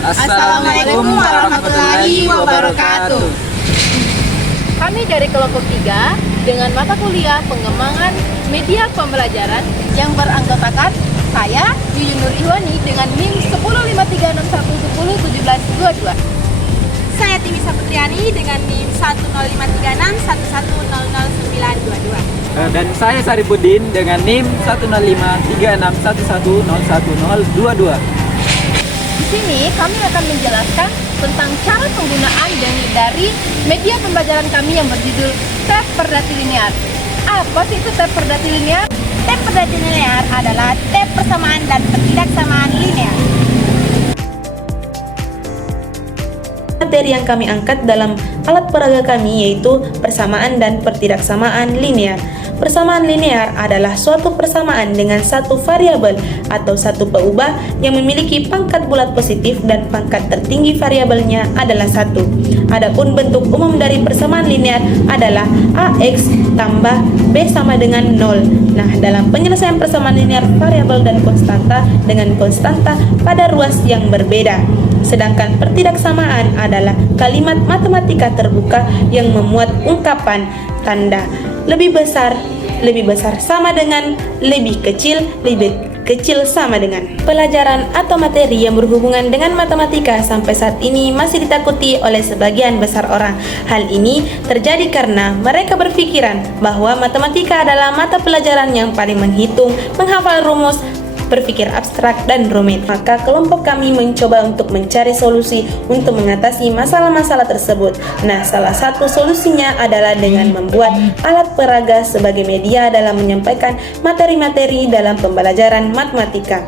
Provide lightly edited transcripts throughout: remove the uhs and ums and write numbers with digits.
Assalamualaikum warahmatullahi wabarakatuh. Kami dari kelompok 3 dengan mata kuliah pengembangan media pembelajaran yang beranggotakan saya, Yuyun Nur Ihwani dengan NIM 10536111722. Saya Timi Saputriani dengan NIM 1053611000922. Dan saya Saripudin dengan NIM 1053611101022. Di sini kami akan menjelaskan tentang cara penggunaan dari media pembelajaran kami yang berjudul tab perdati linear. Apa sih itu tab perdati linear? Tab perdati linear adalah tab persamaan dan ketidaksamaan linear. Materi yang kami angkat dalam alat peraga kami yaitu persamaan dan pertidaksamaan linear. Persamaan linear adalah suatu persamaan dengan satu variabel atau satu peubah yang memiliki pangkat bulat positif dan pangkat tertinggi variabelnya adalah 1. Adapun bentuk umum dari persamaan linear adalah AX tambah B sama dengan 0. Nah, dalam penyelesaian persamaan linear variabel dan konstanta dengan konstanta pada ruas yang berbeda. Sedangkan pertidaksamaan adalah kalimat matematika terbuka yang memuat ungkapan tanda lebih besar sama dengan lebih kecil sama dengan. Pelajaran atau materi yang berhubungan dengan matematika sampai saat ini masih ditakuti oleh sebagian besar orang. Hal ini terjadi karena mereka berpikiran bahwa matematika adalah mata pelajaran yang paling menghitung, menghafal rumus, berpikir abstrak dan rumit. Maka kelompok kami mencoba untuk mencari solusi untuk mengatasi masalah-masalah tersebut. Nah, salah satu solusinya adalah dengan membuat alat peraga sebagai media dalam menyampaikan materi-materi dalam pembelajaran matematika.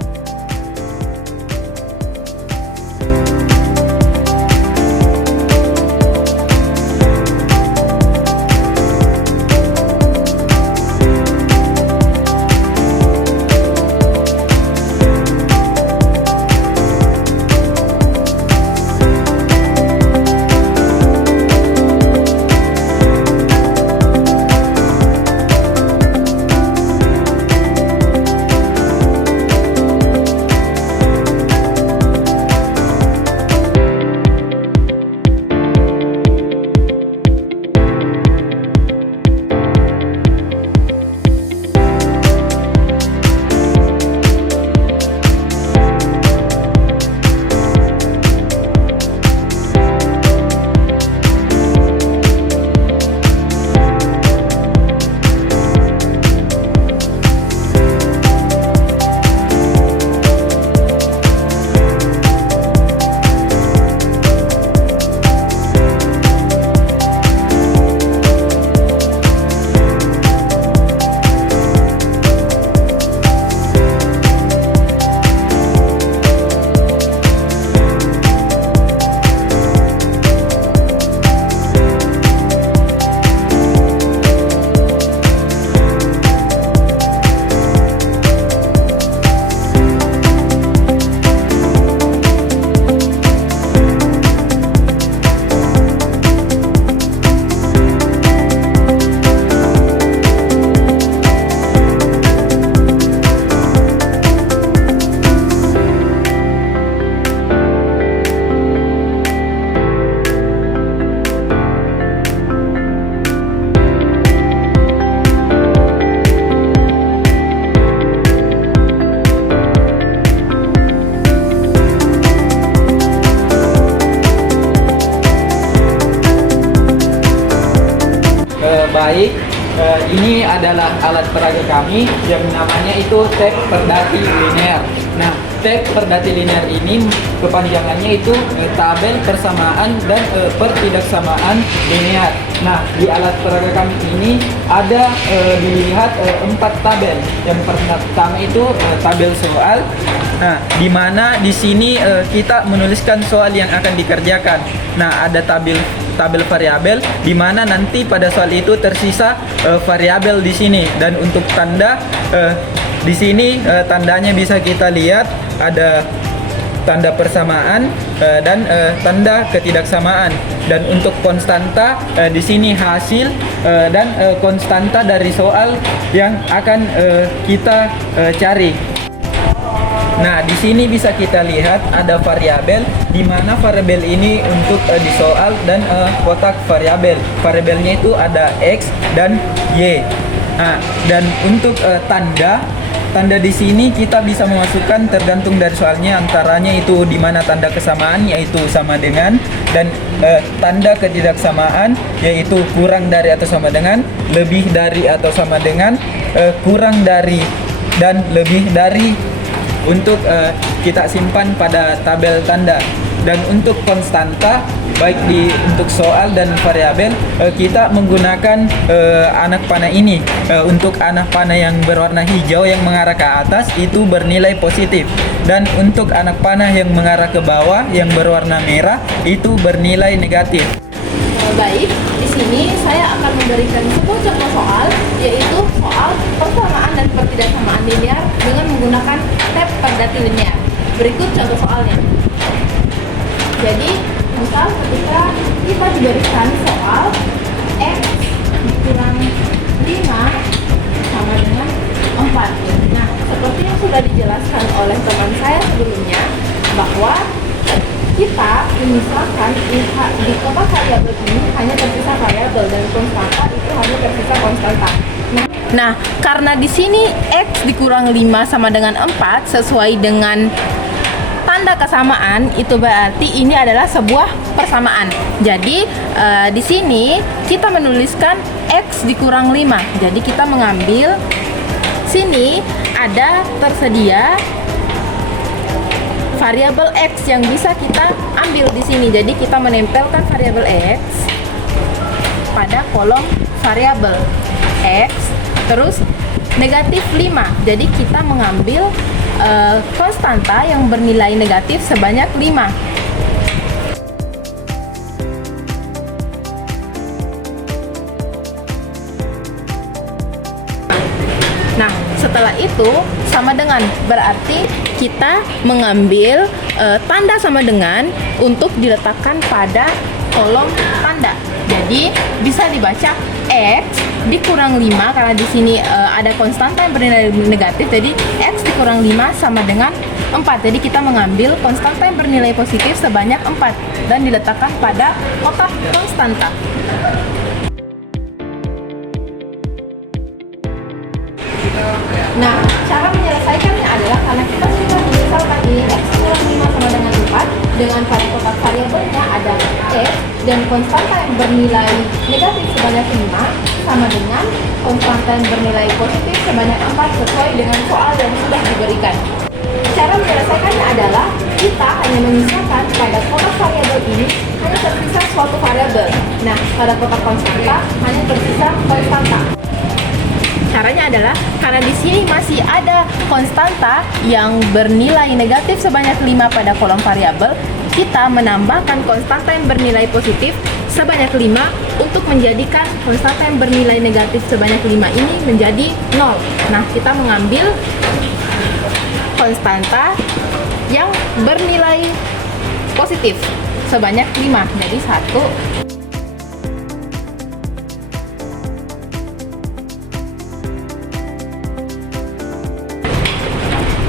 Baik, ini adalah alat peraga kami yang namanya itu tab perdati linear. Nah, tab perdati linear ini kepanjangannya itu tabel persamaan dan pertidaksamaan linear. Nah, di alat peraga kami ini ada dilihat 4 tabel. Yang pertama itu tabel soal. Nah, di mana di sini kita menuliskan soal yang akan dikerjakan. Nah, ada tabel variabel di mana nanti pada soal itu tersisa variabel di sini, dan untuk tanda di sini tandanya bisa kita lihat ada tanda persamaan dan tanda ketidaksamaan, dan untuk konstanta di sini hasil dan konstanta dari soal yang akan kita cari. Nah, di sini bisa kita lihat ada variabel, di mana variabel ini untuk di soal dan kotak variabel. Variabelnya itu ada X dan Y. Nah, dan untuk tanda di sini kita bisa memasukkan tergantung dari soalnya, antaranya itu di mana tanda kesamaan yaitu sama dengan, dan tanda ketidaksamaan yaitu kurang dari atau sama dengan, lebih dari atau sama dengan, kurang dari, dan lebih dari. Untuk kita simpan pada tabel tanda. Dan untuk konstanta baik untuk soal dan variabel, kita menggunakan anak panah ini. Untuk anak panah yang berwarna hijau yang mengarah ke atas itu bernilai positif, dan untuk anak panah yang mengarah ke bawah yang berwarna merah itu bernilai negatif. Baik, di sini saya akan memberikan sebuah contoh soal, yaitu soal persamaan dan pertidaksamaan linear dengan menggunakan tab perdati linear. Berikut contoh soalnya. Jadi, misal ketika kita diberikan soal X dikurang 5 sama dengan 4. Nah, seperti yang sudah dijelaskan oleh teman saya sebelumnya, bahwa kita misalkan di kotak variabel ini hanya tersisa variabel dan konstanta itu hanya tersisa konstanta. Nah, karena di sini X dikurang 5 sama dengan 4 sesuai dengan tanda kesamaan, itu berarti ini adalah sebuah persamaan. Jadi di sini kita menuliskan X dikurang 5. Jadi kita mengambil sini ada tersedia variabel X yang bisa kita ambil di sini. Jadi kita menempelkan variabel X pada kolom variabel X, terus negatif 5. Jadi kita mengambil konstanta yang bernilai negatif sebanyak 5. Nah, setelah itu sama dengan, berarti kita mengambil tanda sama dengan untuk diletakkan pada kolom tanda. Jadi bisa dibaca X dikurang 5, karena di sini ada konstanta yang bernilai negatif, jadi X dikurang 5 sama dengan 4. Jadi kita mengambil konstanta yang bernilai positif sebanyak 4 dan diletakkan pada kotak konstanta. Nah, cara menyelesaikannya adalah karena kita sudah misalkan ini X kurang 5 sama dengan 4, dengan pada kotak variabelnya ada X dan konstanta yang bernilai negatif sebanyak 5 sama dengan konstanta yang bernilai positif sebanyak 4 sesuai dengan soal yang sudah diberikan. Cara menyelesaikannya adalah kita hanya menyisakan pada kotak variabel ini hanya tersisa suatu variabel. Nah, pada kotak konstanta hanya tersisa konstanta. Caranya adalah karena di sini masih ada konstanta yang bernilai negatif sebanyak 5 pada kolom variabel, kita menambahkan konstanta yang bernilai positif sebanyak 5 untuk menjadikan konstanta yang bernilai negatif sebanyak 5 ini menjadi 0. Nah, kita mengambil konstanta yang bernilai positif sebanyak 5, jadi 1.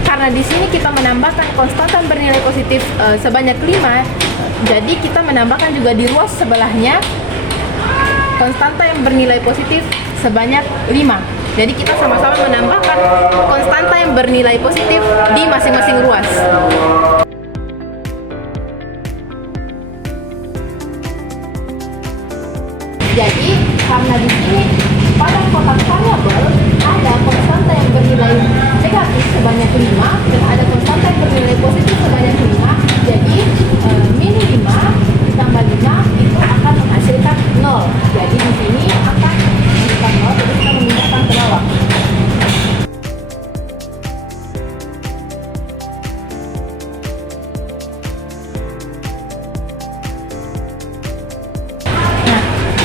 Karena di sini kita menambahkan konstanta yang bernilai positif sebanyak 5, jadi kita menambahkan juga di ruas sebelahnya konstanta yang bernilai positif sebanyak 5. Jadi kita sama-sama menambahkan konstanta yang bernilai positif di masing-masing ruas. Jadi karena di sini pada kotak variabel ada konstanta yang bernilai negatif sebanyak 5 dan ada konstanta yang bernilai positif sebanyak 5. Jadi min 5 ditambah 5 itu akan menghasilkan 0. Jadi di sini akan menghasilkan 0, jadi kita memindahkan ke bawah.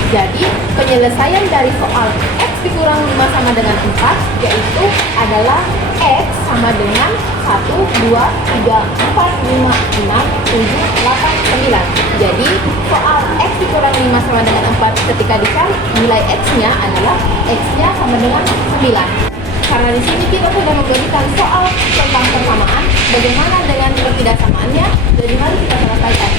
Jadi penyelesaian dari soal X dikurang 5 sama dengan 4 yaitu adalah X sama dengan 1, 2, 3, 4, 5, 6, 7, 8, 9. Jadi soal X dikurang 5 sama dengan 4 ketika dicari nilai X-nya adalah X-nya sama dengan 9. Karena di sini kita sudah memberikan soal tentang persamaan, bagaimana dengan ketidaksamaannya? Jadi mari kita selesaikan.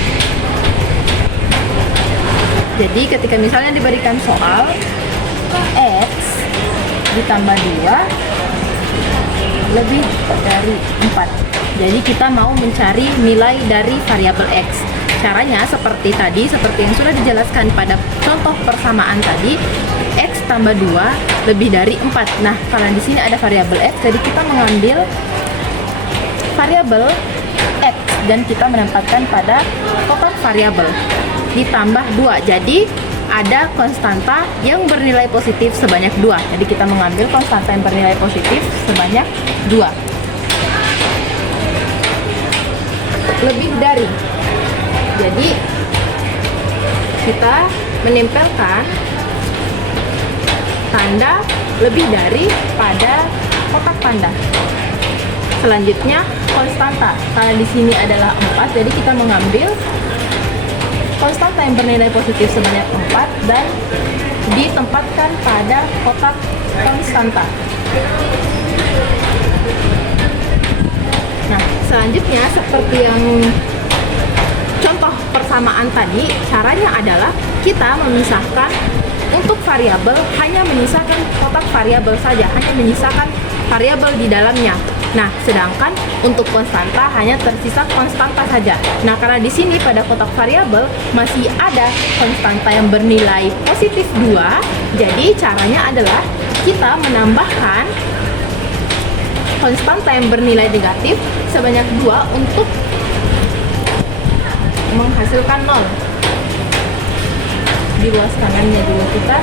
Jadi ketika misalnya diberikan soal X ditambah 2 lebih dari 4. Jadi kita mau mencari nilai dari variabel X. Caranya seperti tadi, seperti yang sudah dijelaskan pada contoh persamaan tadi, X tambah 2 lebih dari 4. Nah, karena di sini ada variabel X, jadi kita mengambil variabel X dan kita menempatkan pada kotak variabel ditambah 2. Jadi ada konstanta yang bernilai positif sebanyak 2. Jadi kita mengambil konstanta yang bernilai positif sebanyak 2. Lebih dari. Jadi kita menempelkan tanda lebih dari pada kotak tanda. Selanjutnya konstanta. Karena di sini adalah 4, jadi kita mengambil konstanta yang bernilai positif sebanyak 4 dan ditempatkan pada kotak konstanta. Nah, selanjutnya seperti yang contoh persamaan tadi, caranya adalah kita memisahkan untuk variabel, hanya menyisakan kotak variabel saja, hanya menyisakan variabel di dalamnya. Nah, sedangkan untuk konstanta hanya tersisa konstanta saja. Nah, karena di sini pada kotak variabel masih ada konstanta yang bernilai positif 2, jadi caranya adalah kita menambahkan konstanta yang bernilai negatif sebanyak 2 untuk menghasilkan 0. Di luas kanannya juga kita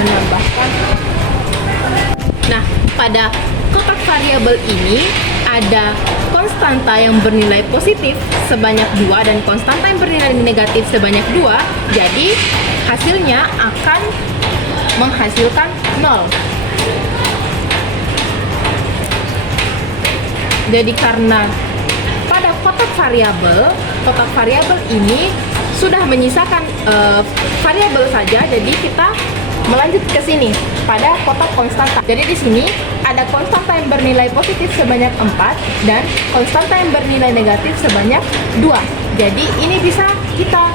menambahkan. Nah, pada kotak variabel ini ada konstanta yang bernilai positif sebanyak 2 dan konstanta yang bernilai negatif sebanyak 2. Jadi hasilnya akan menghasilkan 0. Jadi karena pada kotak variabel ini sudah menyisakan variabel saja, jadi kita melanjut ke sini pada kotak konstanta. Jadi di sini ada konstanta yang bernilai positif sebanyak 4 dan konstanta yang bernilai negatif sebanyak 2. Jadi ini bisa kita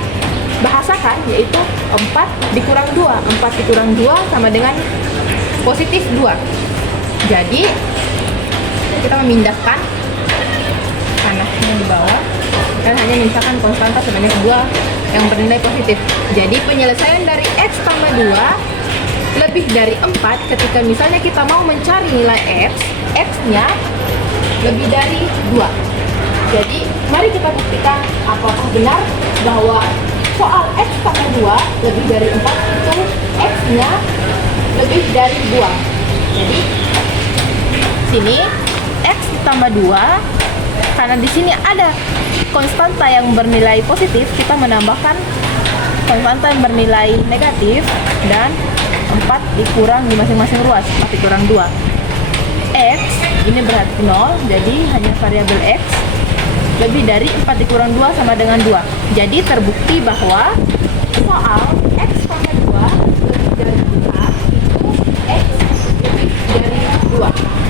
bahasakan, yaitu 4 dikurang 2. 4 dikurang 2 sama dengan positif 2. Jadi kita memindahkan panahnya di bawah dan hanya menyisakan konstanta sebanyak 2 yang bernilai positif. Jadi penyelesaian dari X tambah 2 lebih dari 4 ketika misalnya kita mau mencari nilai X-nya lebih dari 2. Jadi mari kita buktikan apakah benar bahwa soal X tambah 2 lebih dari 4 itu X-nya lebih dari 2. Jadi sini X ditambah 2, karena di sini ada konstanta yang bernilai positif, kita menambahkan konstanta yang bernilai negatif dan 4 dikurang di masing-masing ruas, 4 dikurang 2. X ini berarti 0, jadi hanya variabel X lebih dari 4 dikurang 2 sama dengan 2. Jadi terbukti bahwa soal X tambah 2 lebih dari 4 itu X lebih dari 2.